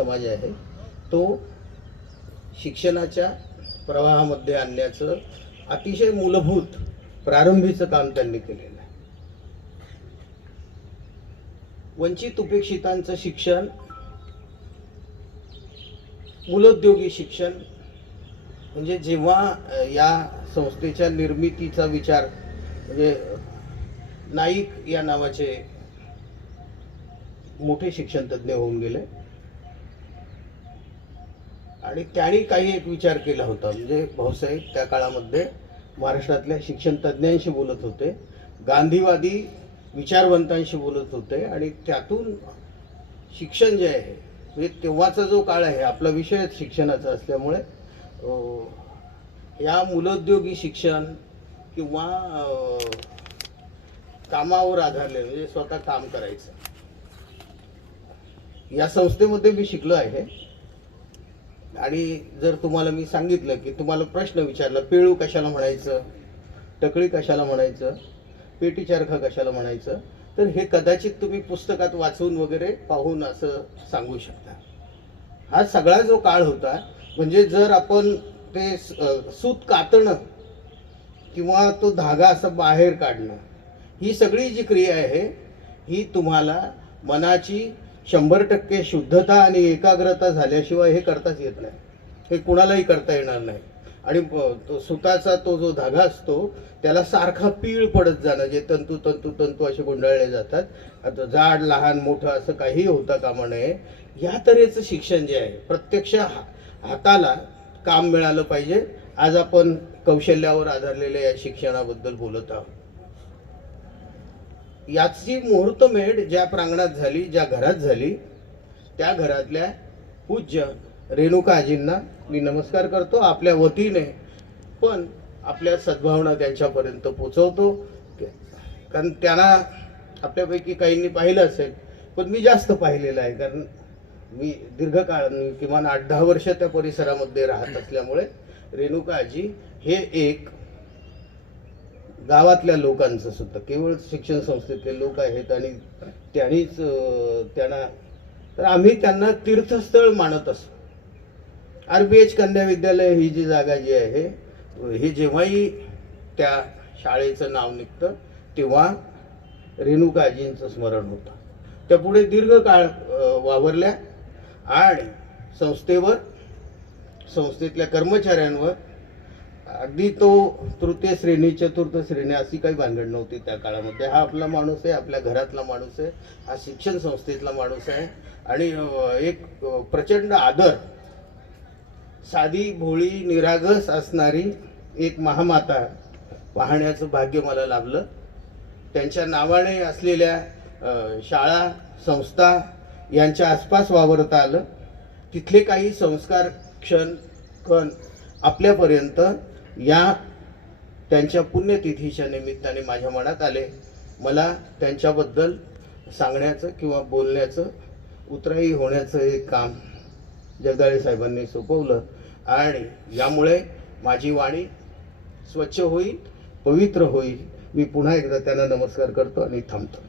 समाज आहे. तो शिक्षणाच्या प्रवाहामध्ये आणण्याचं अतिशय मूलभूत प्रारंभीचं काम त्यांनी केलेलं आहे. वंचित उपेक्षितांचं शिक्षण मूलोद्योगी शिक्षण म्हणजे जेव्हा या संस्थेच्या निर्मितीचा विचार म्हणजे नाईक या नावाचे मोठे शिक्षणतज्ज्ञ होऊन गेले. आणि त्यांनी काही एक विचार केला होता. म्हणजे भाऊसाहेब त्या काळामध्ये महाराष्ट्रातल्या शिक्षण तज्ज्ञांशी बोलत होते. गांधीवादी विचारवंतांशी बोलत होते. आणि त्यातून शिक्षण जे आहे म्हणजे तेव्हाचा जो काळ आहे आपला विषयच शिक्षणाचा असल्यामुळे या मूलोद्योगी शिक्षण किंवा कामावर आधारले म्हणजे स्वतः काम करायचं. या संस्थेमध्ये मी शिकलो आहे. आणि जर तुम्हाला मी सांगितलं की तुम्हाला प्रश्न विचारला पेळू कशाला म्हणायचं टकळी कशाला म्हणायचं पेटी कशाला म्हणायचं तर हे कदाचित तुम्ही पुस्तकात वाचून वगैरे पाहून असं सांगू शकता. हा सगळा जो काळ होता म्हणजे जर आपण ते सूत कातणं किंवा तो धागा असं बाहेर काढणं ही सगळी जी क्रिया आहे ही तुम्हाला मनाची शंभर टक्के शुद्धता आणि एकाग्रता झाल्याशिवाय हे करताच येत नाही. हे कुणालाही करता येणार नाही. आणि प- तो सुताचा तो जो धागा असतो त्याला सारखा पीळ पडत जाणं जे तंतू तंतू तंतू असे गुंडाळले जातात. आता जाड लहान मोठं असं काही होता कामा नये. या तऱ्हेचं शिक्षण जे आहे प्रत्यक्ष हा- हाताला काम मिळालं पाहिजे. आज आपण कौशल्यावर आधारलेल्या या शिक्षणाबद्दल बोलत आहोत. याची मुहूर्तमेढ ज्या प्रांगणात झाली ज्या घरात झाली त्या घरातल्या पूज्य रेणुकाजींना मी नमस्कार करतो आपल्या वतीने पण आपल्या सद्भावना त्यांच्यापर्यंत पोचवतो. कारण त्यांना आपल्यापैकी काहींनी पाहिलं असेल पण मी जास्त पाहिलेलं आहे कारण मी दीर्घकाळ किमान आठ दहा वर्ष त्या परिसरामध्ये राहत असल्यामुळे रेणुका आजी हे एक गावातल्या लोकांचं सुद्धा. केवळ शिक्षण संस्थेतले लोक आहेत आणि त्यांनीच त्यांना तर आम्ही त्यांना तीर्थस्थळ मानत असतो. आर बी एच कन्या विद्यालय ही जी जागा जी आहे हे जेव्हाही त्या शाळेचं नाव निघतं तेव्हा रेणुकाजींचं स्मरण होतं. त्या पुढे दीर्घकाळ वावरल्या आणि संस्थेवर संस्थेतल्या कर्मचाऱ्यांवर अगदी तो तृतीय श्रेणी चतुर्थ श्रेणी अशी काही भानगड नव्हती त्या काळामध्ये. हा आपला माणूस आहे आपल्या घरातला माणूस आहे हा शिक्षण संस्थेतला माणूस आहे. आणि एक प्रचंड आदर साधी भोळी निरागस असणारी एक महामाता पाहण्याचं भाग्य मला लाभलं. त्यांच्या नावाने असलेल्या शाळा संस्था यांच्या आसपास वावरता आलं. तिथले काही संस्कार क्षण कण आपल्यापर्यंत या त्यांच्या पुण्यतिथीच्या निमित्ताने माझ्या मनात आले. मला त्यांच्याबद्दल सांगण्याचं किंवा बोलण्याचं उतराई होण्याचं एक काम जगदाळे साहेबांनी सोपवलं आणि यामुळे माझी वाणी स्वच्छ होईल पवित्र होईल. मी पुन्हा एकदा त्यांना नमस्कार करतो आणि थांबतो.